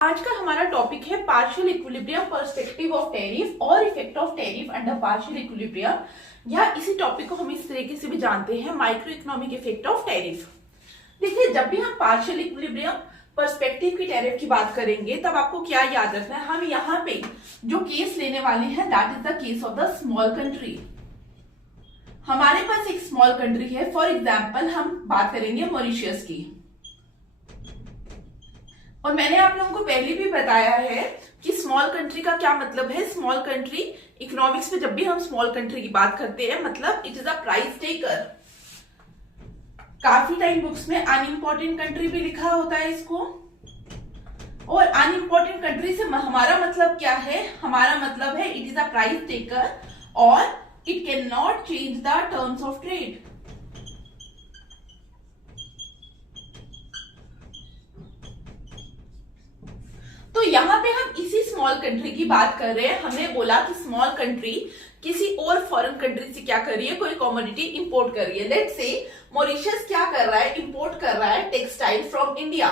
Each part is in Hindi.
आज का हमारा टॉपिक है partial equilibrium perspective of tariff और effect of tariff under partial equilibrium, या इसी टॉपिक को हम इस तरीके से भी जानते हैं micro economic effect of tariff. देखिए, जब भी हम पार्शियल इक्विलिब्रियम पर्सपेक्टिव की टैरिफ की बात करेंगे तब आपको क्या याद रखना है, हम यहाँ पे जो केस लेने वाले हैं that is the case of the small country. हमारे पास एक स्मॉल कंट्री है, फॉर एग्जाम्पल हम बात करेंगे मॉरिशस की। और मैंने आप लोगों को पहले भी बताया है कि स्मॉल कंट्री का क्या मतलब है। स्मॉल कंट्री इकोनॉमिक्स में जब भी हम स्मॉल कंट्री की बात करते हैं मतलब it is a price taker. काफी टाइम बुक्स में अनइम्पोर्टेंट कंट्री भी लिखा होता है इसको। और अनइम्पोर्टेंट कंट्री से हमारा मतलब क्या है, हमारा मतलब है it is a price taker और it can not change the terms of trade. तो यहाँ पे हम इसी स्मॉल कंट्री की बात कर रहे हैं। हमने बोला कि स्मॉल कंट्री किसी और फॉरेन कंट्री से क्या कर रही है, कोई कमोडिटी इंपोर्ट कर रही है। लेट्स से मॉरिशस क्या कर रहा है, इंपोर्ट कर रहा है टेक्सटाइल फ्रॉम इंडिया।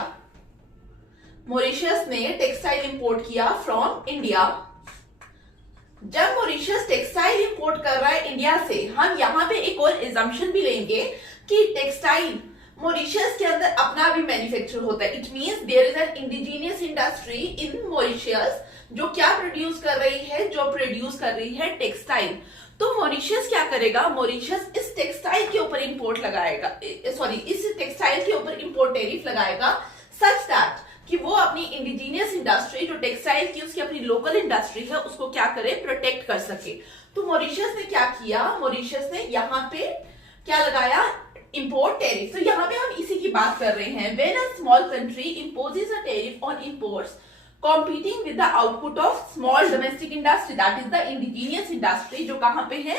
मॉरिशस ने टेक्सटाइल इंपोर्ट किया फ्रॉम इंडिया। जब मॉरिशस टेक्सटाइल इंपोर्ट कर रहा है इंडिया से, हम यहाँ पे एक और एजम्पशन भी लेंगे कि टेक्सटाइल मॉरिशस के अंदर अपना भी मैन्युफैक्चर होता है। It means there is an indigenous industry in Mauritius जो क्या प्रोड्यूस कर रही है, जो प्रोड्यूस कर रही है टेक्सटाइल। तो मॉरिशस क्या करेगा, मॉरिशस इस टेक्सटाइल के ऊपर इंपोर्ट लगाएगा, सॉरी इस टेक्सटाइल के ऊपर इंपोर्ट टैरिफ लगाएगा सच दैट कि वो अपनी इंडिजीनियस इंडस्ट्री जो टेक्सटाइल की उसकी अपनी लोकल इंडस्ट्री है उसको क्या करे, प्रोटेक्ट कर सके। तो मॉरिशस ने क्या किया, मॉरिशस ने यहाँ पे क्या लगाया, इंपोर्ट टैरिफ। तो यहाँ पे हम इसी की बात कर रहे हैं। When a small country imposes a tariff on imports competing with the output of small domestic industry that is the indigenous industry जो कहाँ पे है,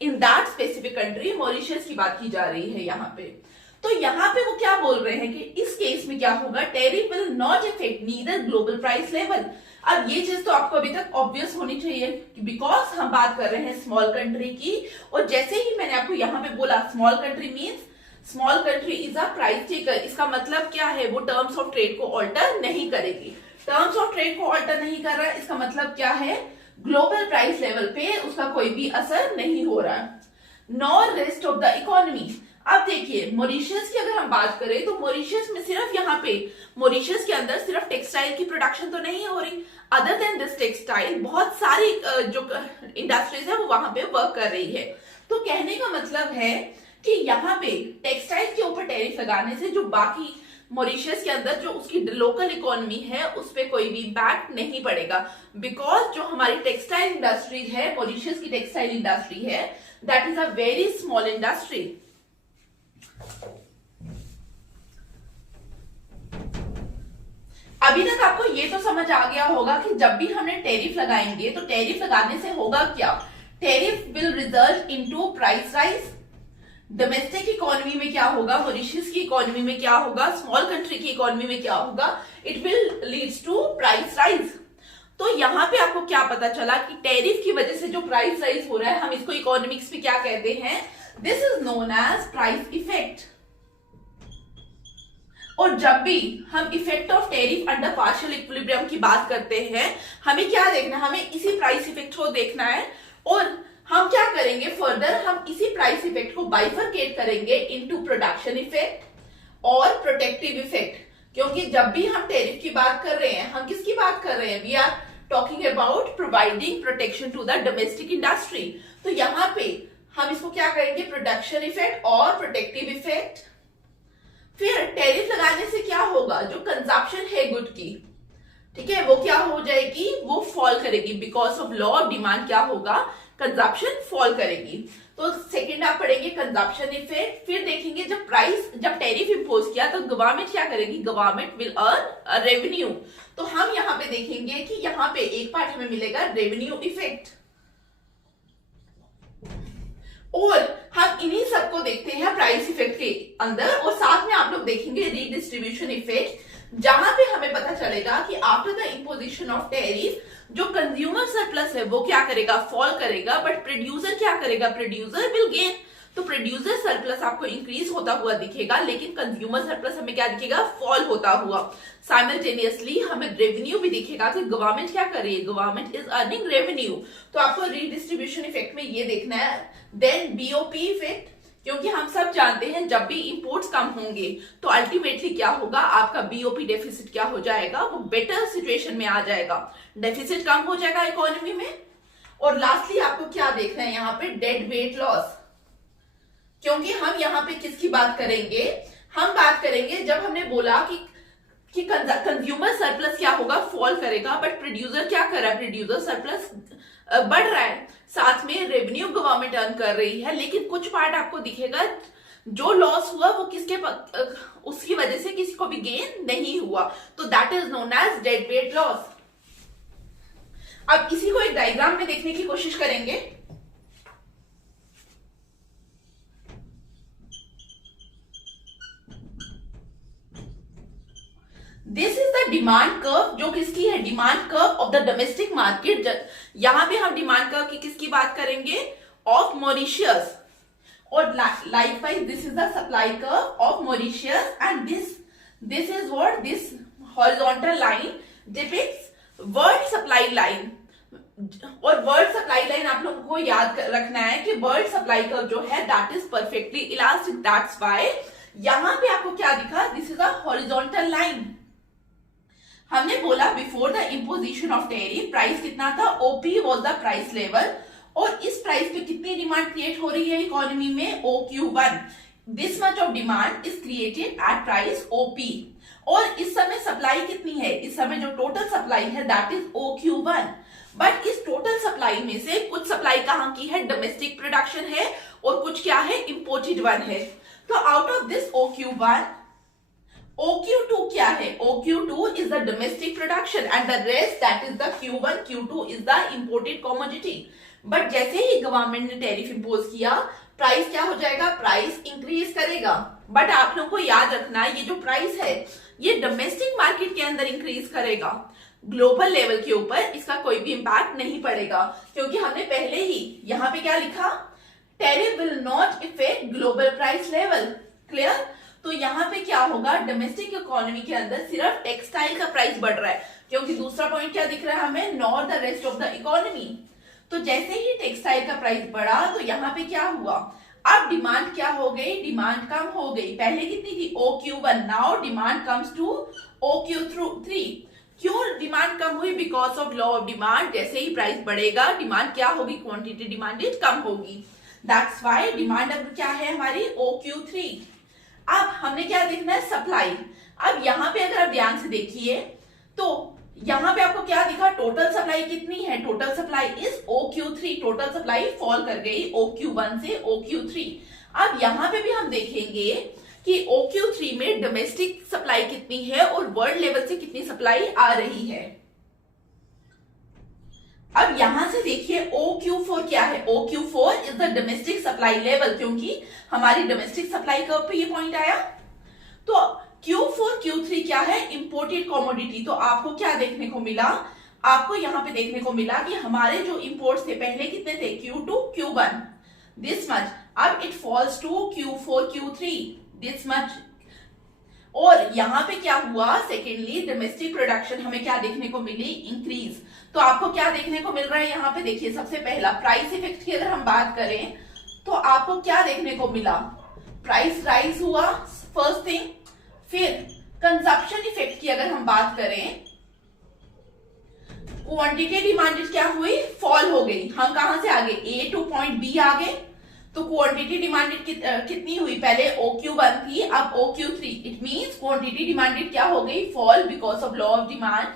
in that specific country, Mauritius की बात की जा रही है यहाँ पे। तो यहाँ पे वो क्या बोल रहे हैं कि इस केस में क्या होगा, tariff will not effect neither global price level. अब ये चीज तो आपको अभी तक ऑब्वियस होनी चाहिए बिकॉज हम बात कर रहे हैं स्मॉल कंट्री की। और जैसे ही मैंने आपको यहाँ पे बोला small country means small country is a price taker, इसका मतलब क्या है, वो टर्म्स ऑफ ट्रेड को ऑल्टर नहीं करेगी। टर्म्स ऑफ ट्रेड को ऑल्टर नहीं कर रहा है, इसका मतलब क्या है, ग्लोबल प्राइस लेवल पे उसका कोई भी असर नहीं हो रहा है। Nor rest of the economy. अब देखिए मॉरिशस की अगर हम बात करें तो मॉरिशस में सिर्फ यहाँ पे मॉरिशस के अंदर सिर्फ टेक्सटाइल की प्रोडक्शन तो नहीं हो रही, अदर देन दिस टेक्सटाइल बहुत सारी जो इंडस्ट्रीज है वो वहां पे वर्क कर रही है। तो कहने का मतलब है कि यहाँ पे टेक्सटाइल के ऊपर टैरिफ लगाने से जो बाकी मॉरिशस के अंदर जो उसकी लोकल इकोनॉमी है उस पर कोई भी इम्पैक्ट नहीं पड़ेगा बिकॉज जो हमारी टेक्सटाइल इंडस्ट्री है, मॉरिशस की टेक्सटाइल इंडस्ट्री है, that is a very small industry. अभी तक आपको ये तो समझ आ गया होगा कि जब भी हमने टैरिफ लगाएंगे तो टैरिफ लगाने से होगा क्या, tariff will result into price rise. Domestic economy में क्या होगा, मॉरिशस की इकोनॉमी में क्या होगा, स्मॉल कंट्री की इकोनॉमी में क्या होगा, it will leads to price rise. तो यहाँ पे आपको क्या पता चला कि टैरिफ की वजह से जो प्राइस राइज हो रहा है, हम इसको इकोनॉमिक्स में क्या कहते हैं, this is known as price effect. और जब भी हम effect of tariff under partial equilibrium की बात करते हैं, हमें क्या देखना है, हमें इसी प्राइस इफेक्ट को देखना है। और हम क्या करेंगे फर्दर, हम इसी प्राइस इफेक्ट को बाइफरकेट करेंगे इनटू प्रोडक्शन इफेक्ट और प्रोटेक्टिव इफेक्ट। क्योंकि जब भी हम टैरिफ की बात कर रहे हैं, हम किसकी बात कर रहे हैं, we are talking about providing protection to the domestic industry. तो यहाँ पे हम इसको क्या करेंगे, प्रोडक्शन इफेक्ट और प्रोटेक्टिव इफेक्ट। फिर टैरिफ लगाने से क्या होगा, जो कंजप्शन है गुड की, ठीक है, वो क्या हो जाएगी, वो फॉल करेगी because of law of demand. क्या होगा, कंजप्शन फॉल करेगी। तो सेकंड आप पढ़ेंगे कंजप्शन इफेक्ट। फिर देखेंगे जब टैरिफ इंपोज किया तो गवर्नमेंट क्या करेगी, गवर्नमेंट विल अर्न रेवेन्यू। तो हम यहाँ पे देखेंगे कि यहाँ पे एक पार्ट हमें मिलेगा रेवेन्यू इफेक्ट। और हम इन्हीं सबको देखते हैं प्राइस इफेक्ट के अंदर। और साथ में आप लोग देखेंगे रीडिस्ट्रीब्यूशन इफेक्ट, जहां पे हमें पता चलेगा कि after the imposition of tariff जो कंज्यूमर सरप्लस है वो क्या करेगा, फॉल करेगा, बट प्रोड्यूसर क्या करेगा, प्रोड्यूसर विल गेन। तो प्रोड्यूसर सरप्लस आपको इंक्रीज होता हुआ दिखेगा, लेकिन कंज्यूमर सरप्लस हमें क्या दिखेगा, फॉल होता हुआ। साइमल्टेनियसली हमें रेवेन्यू भी दिखेगा कि गवर्नमेंट क्या कर रही है, गवर्नमेंट इज अर्निंग रेवेन्यू। तो आपको रीडिस्ट्रीब्यूशन इफेक्ट में ये देखना है। देन बीओपी इफेक्ट, क्योंकि हम सब जानते हैं जब भी इंपोर्ट्स कम होंगे तो अल्टीमेटली क्या होगा, आपका बीओपी डेफिसिट क्या हो जाएगा, वो बेटर सिचुएशन में आ जाएगा, डेफिसिट कम हो जाएगा इकोनॉमी में। और लास्टली आपको क्या देखना है यहाँ पे, डेड वेट लॉस, क्योंकि हम यहाँ पे किसकी बात करेंगे, हम बात करेंगे जब हमने बोला कि कंज्यूमर सरप्लस क्या होगा, फॉल करेगा, बट प्रोड्यूसर क्या कर रहा है, प्रोड्यूसर सरप्लस बढ़ रहा है, साथ में रेवेन्यू गवर्नमेंट अर्न कर रही है, लेकिन कुछ पार्ट आपको दिखेगा जो लॉस हुआ वो उसकी वजह से किसी को भी गेन नहीं हुआ, तो that is known as dead weight loss. अब इसी को एक डायग्राम में देखने की कोशिश करेंगे। This is the demand curve, जो किसकी है, demand curve of the domestic market. यहां पे हम डिमांड कर्व की किसकी बात करेंगे, ऑफ मॉरिशियस। और likewise this is the supply curve of Mauritius and this is what, this horizontal line depicts world supply line. और वर्ल्ड सप्लाई लाइन आप लोगों को याद रखना है कि वर्ल्ड सप्लाई कर्व जो है that is perfectly elastic, that's why यहां पे आपको क्या दिखा, this is a horizontal line. हमने बोला before the imposition of tariff price कितना था, OP was the price level, और इस प्राइस पे कितनी डिमांड क्रिएट हो रही है इकोनॉमी में, OQ1। This much of demand is created at price OP। और इस समय सप्लाई कितनी है, इस समय जो टोटल सप्लाई है दैट इज OQ1। बट इस टोटल सप्लाई में से कुछ सप्लाई कहां की है, डोमेस्टिक प्रोडक्शन है, और कुछ क्या है, इंपोर्टेड वन है। तो out of this OQ1, OQ2 क्या है, OQ2 is the domestic production and the rest that is the Q1, Q2 is the imported commodity। But जैसे ही गवर्नमेंट ने टैरिफ इंपोज किया, प्राइस क्या हो जाएगा, प्राइस इंक्रीज करेगा। बट आप लोगों को याद रखना ये जो प्राइस है ये डोमेस्टिक मार्केट के अंदर इंक्रीज करेगा, ग्लोबल लेवल के ऊपर इसका कोई भी इंपैक्ट नहीं पड़ेगा, क्योंकि हमने पहले ही यहाँ पे क्या लिखा, tariff will not effect global price level. Clear. तो यहाँ पे क्या होगा, डोमेस्टिक इकोनॉमी के अंदर सिर्फ टेक्सटाइल का प्राइस बढ़ रहा है, क्योंकि दूसरा पॉइंट क्या दिख रहा है हमें, nor the rest of the economy. तो जैसे ही टेक्सटाइल का प्राइस बढ़ा तो यहाँ पे क्या हुआ, अब डिमांड क्या हो गई, डिमांड कम हो गई। पहले कितनी थी, OQ1, now demand comes to OQ3। क्यों डिमांड कम हुई, because of law of demand. जैसे ही प्राइस बढ़ेगा डिमांड क्या होगी, क्वांटिटी डिमांडेड कम होगी, दैट्स व्हाई डिमांड अब क्या है हमारी OQ3। अब हमने क्या देखना है, सप्लाई। अब यहाँ पे अगर आप ध्यान से देखिए तो यहाँ पे आपको क्या दिखा, टोटल सप्लाई कितनी है, total supply is OQ3, total supply fall कर गई OQ1 से OQ3। अब यहाँ पे भी हम देखेंगे कि OQ3 में डोमेस्टिक सप्लाई कितनी है और वर्ल्ड लेवल से कितनी सप्लाई आ रही है। अब यहां से देखिए OQ4 क्या है, OQ4 is the domestic supply level, क्योंकि हमारी डोमेस्टिक सप्लाई कर्व पे ये पॉइंट आया। तो Q4 Q3 क्या है, इंपोर्टेड कमोडिटी। तो आपको क्या देखने को मिला, आपको यहाँ पे देखने को मिला कि हमारे जो इंपोर्ट्स थे पहले कितने थे, Q2 Q1 दिस मच, अब it falls to Q4 Q3 this much. और यहाँ पे क्या हुआ, सेकेंडली डोमेस्टिक प्रोडक्शन हमें क्या देखने को मिली, इंक्रीज। तो आपको क्या देखने को मिल रहा है यहाँ पे, देखिए सबसे पहला प्राइस इफेक्ट की अगर हम बात करें तो आपको क्या देखने को मिला, प्राइस राइज हुआ फर्स्ट थिंग। फिर कंजप्शन इफेक्ट की अगर हम बात करें, क्वांटिटी डिमांडेड क्या हुई, फॉल हो गई। हम कहां से आगे, A टू पॉइंट B आ गए। तो क्वांटिटी डिमांडेड कितनी हुई, पहले OQ1 थी अब OQ3, it means quantity demanded क्या हो गई, fall because of law of demand.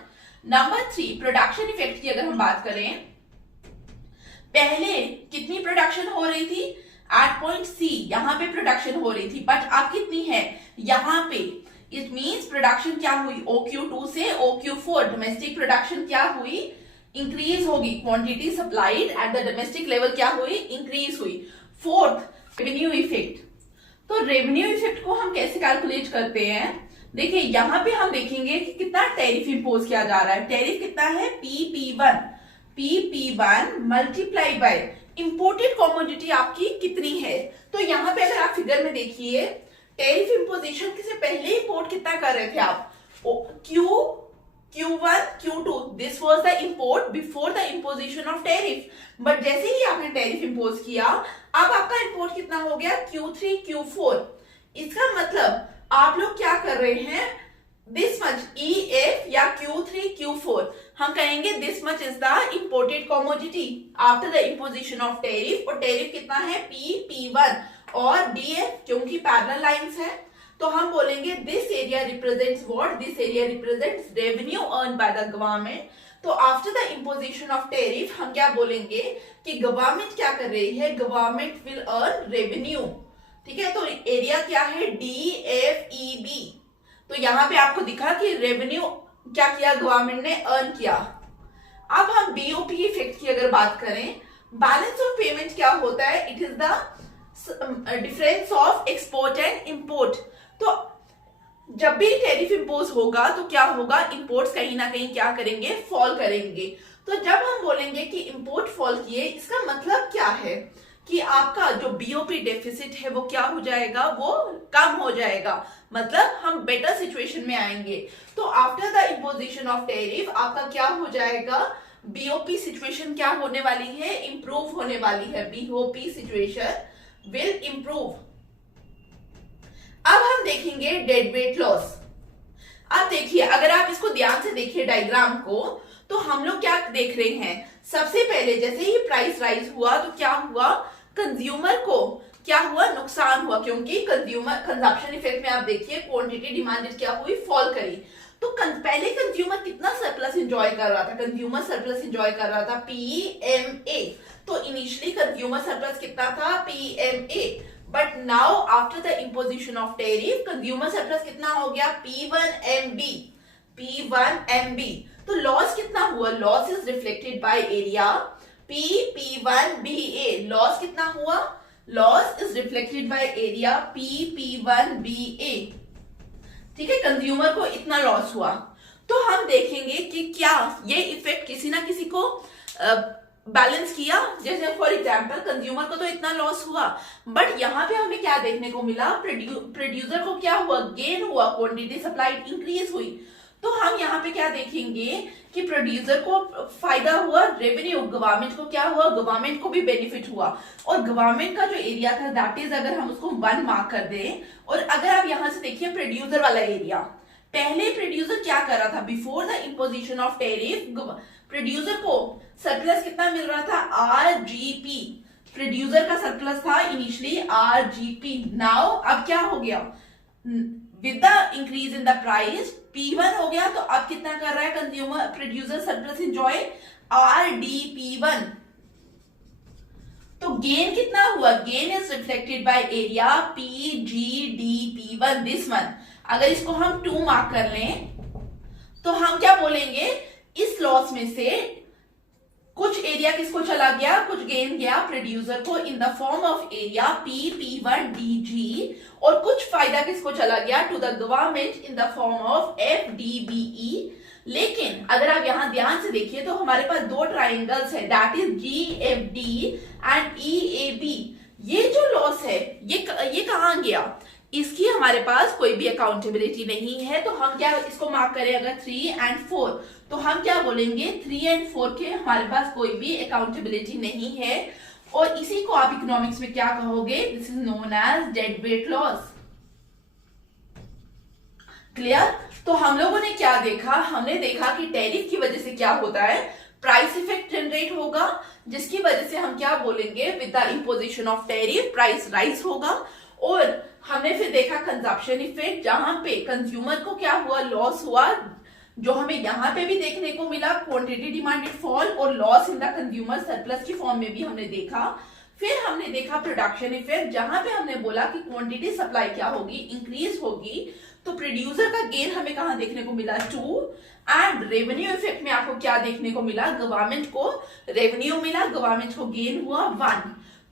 Number 3 production effect की अगर हम बात करें, पहले कितनी प्रोडक्शन हो रही थी, एट पॉइंट C यहाँ पे प्रोडक्शन हो रही थी, बट अब कितनी है यहाँ पे, इट मींस प्रोडक्शन क्या हुई, OQ2 से OQ4 डोमेस्टिक प्रोडक्शन क्या हुई, इंक्रीज होगी। Quantity supplied at the domestic level क्या हुई, इंक्रीज हुई। Fourth revenue effect. तो रेवेन्यू इफेक्ट को हम कैसे कैलकुलेट करते हैं, देखिए यहाँ पे हम देखेंगे कि कितना टैरिफ इंपोज किया जा रहा है। टैरिफ कितना है, PP1 multiply by imported commodity आपकी कितनी है। तो यहाँ पे अगर आप फिगर में देखिए, टैरिफ इंपोजिशन से पहले इंपोर्ट कितना कर रहे थे आप, Q1, Q2, this was the import before the imposition of tariff. But जैसे ही आपने टैरिफ इंपोज किया, अब आपका इंपोर्ट कितना हो गया, Q3, Q4। इसका मतलब आप लोग क्या कर रहे हैं, दिस मच EF या Q3, Q4, हम कहेंगे this much is the imported commodity after the imposition of tariff. और टैरिफ कितना है, P1 और DF, क्योंकि पैरेलल लाइंस है, तो हम बोलेंगे this area represents what, this area represents revenue earn by the government. तो after the imposition of tariff हम क्या बोलेंगे कि गवर्नमेंट क्या कर रही है, गवर्नमेंट विल अर्न रेवेन्यू। ठीक है, तो एरिया क्या है, DFEB। तो यहां पे आपको दिखा कि रेवेन्यू क्या किया गवर्नमेंट ने, अर्न किया। अब हम BOP इफेक्ट की अगर बात करें, बैलेंस ऑफ पेमेंट क्या होता है, it is the difference of export and import. तो जब भी टैरिफ इंपोज होगा तो क्या होगा, इंपोर्ट्स कहीं ना कहीं क्या करेंगे, फॉल करेंगे। तो जब हम बोलेंगे कि इंपोर्ट फॉल किए, इसका मतलब क्या है कि आपका जो BOP डेफिसिट है वो क्या हो जाएगा, वो कम हो जाएगा, मतलब हम बेटर सिचुएशन में आएंगे। तो after the imposition of tariff आपका क्या हो जाएगा, BOP सिचुएशन क्या होने वाली है, इंप्रूव होने वाली है, BOP सिचुएशन विल इंप्रूव। अब हम देखेंगे डेड वेट लॉस। अब देखिए, अगर आप इसको ध्यान से देखिए डायग्राम को, तो हम लोग क्या देख रहे हैं, सबसे पहले जैसे ही प्राइस राइज हुआ तो क्या हुआ, कंज्यूमर को क्या हुआ, नुकसान हुआ, क्योंकि कंज्यूमर कंजप्शन इफेक्ट में आप देखिए क्वांटिटी डिमांडेड क्या हुई, फॉल करी। तो पहले कंज्यूमर कितना सरप्लस एंजॉय कर रहा था, कंज्यूमर सरप्लस एंजॉय कर रहा था PMA। तो इनिशियली कंज्यूमर सरप्लस कितना था, PMA। But now after the imposition of tariff consumer surplus कितना हो गया, P1MB। तो लॉस कितना हुआ, loss is reflected by area, P1BA। Loss कितना हुआ, loss is reflected by area, P1BA। ठीक है, कंज्यूमर को इतना लॉस हुआ। तो हम देखेंगे कि क्या ये इफेक्ट किसी ना किसी को बैलेंस किया। जैसे फॉर एग्जांपल कंज्यूमर को तो इतना लॉस हुआ, बट यहाँ पे हमें क्या देखने को मिला, प्रोड्यूसर को क्या हुआ, गेन हुआ, क्वांटिटी सप्लाइड इंक्रीज हुई। तो हम यहाँ पे क्या देखेंगे कि प्रोड्यूसर को फायदा हुआ, रेवेन्यू, गवर्नमेंट को क्या हुआ, गवर्नमेंट को भी बेनिफिट हुआ। और गवर्नमेंट का जो एरिया था दैट इज, अगर हम उसको 1 मार्क कर दें, और अगर आप यहां से देखिए प्रोड्यूसर वाला एरिया, पहले प्रोड्यूसर क्या कर रहा था, before the imposition of tariff producer को सरप्लस कितना मिल रहा था, RGP। प्रोड्यूसर का सरप्लस था इनिशियली RGP। नाउ अब क्या हो गया, with the increase in the price P1 हो गया, तो अब कितना कर रहा है consumer, producer surplus enjoy, RDP1। तो गेन कितना हुआ, gain is reflected by area, PGDP1, this one. अगर इसको हम 2 मार्क कर लें तो हम क्या बोलेंगे, इस लॉस में से कुछ एरिया किसको चला गया, कुछ गेन गया प्रोड्यूसर को in the form of area PP1DG, और कुछ फायदा किसको चला गया, to the government in the form of FDBE। लेकिन अगर आप यहां ध्यान से देखिए तो हमारे पास 2 ट्राइंगल्स है, that is GFD and EAB। ये जो लॉस है ये कहां गया, इसकी हमारे पास कोई भी अकाउंटेबिलिटी नहीं है। तो हम क्या इसको मार्क करें, अगर 3 एंड 4, तो हम क्या बोलेंगे, 3 एंड 4 के हमारे पास कोई भी अकाउंटेबिलिटी नहीं है। और इसी को आप इकोनॉमिक्स में क्या कहोगे, this is known as dead weight loss. Clear. तो हम लोगों ने क्या देखा, हमने देखा कि टैरिफ की वजह से क्या होता है, प्राइस इफेक्ट जनरेट होगा, जिसकी वजह से हम क्या बोलेंगे, with the imposition of tariff price rise होगा। और हमने फिर देखा कंजप्शन इफेक्ट, जहां पे कंज्यूमर को क्या हुआ, लॉस हुआ, जो हमें यहां पे भी देखने को मिला, क्वांटिटी डिमांडेड फॉल और loss in the consumer surplus की फॉर्म में भी हमने देखा। फिर हमने देखा प्रोडक्शन इफेक्ट, जहां पे हमने बोला कि क्वांटिटी सप्लाई क्या होगी, इंक्रीज होगी। तो प्रोड्यूसर का गेन हमें कहां देखने को मिला, 2। एंड रेवेन्यू इफेक्ट में आपको क्या देखने को मिला, गवर्नमेंट को रेवेन्यू मिला, गवर्नमेंट को गेन हुआ 1।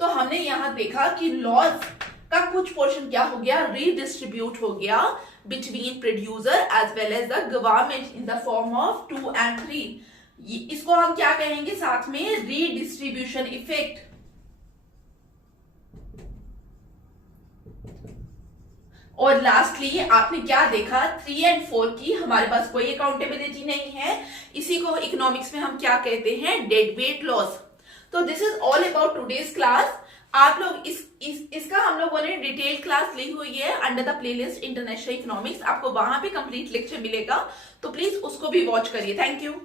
तो हमने यहां देखा कि लॉस का कुछ पोर्शन क्या हो गया, रीडिस्ट्रीब्यूट हो गया between producer as well as the government in the form of 2 and 3। इसको हम क्या कहेंगे साथ में, रीडिस्ट्रीब्यूशन इफेक्ट। और लास्टली आपने क्या देखा, 3 और 4 की हमारे पास कोई अकाउंटेबिलिटी नहीं है। इसी को इकोनॉमिक्स में हम क्या कहते हैं, डेड वेट लॉस। तो this is all about today's class. आप लोग इसका हम लोगों ने डिटेल क्लास ली हुई है under the playlist international economics, आपको वहां पे कंप्लीट लेक्चर मिलेगा, तो प्लीज उसको भी वॉच करिए। Thank you.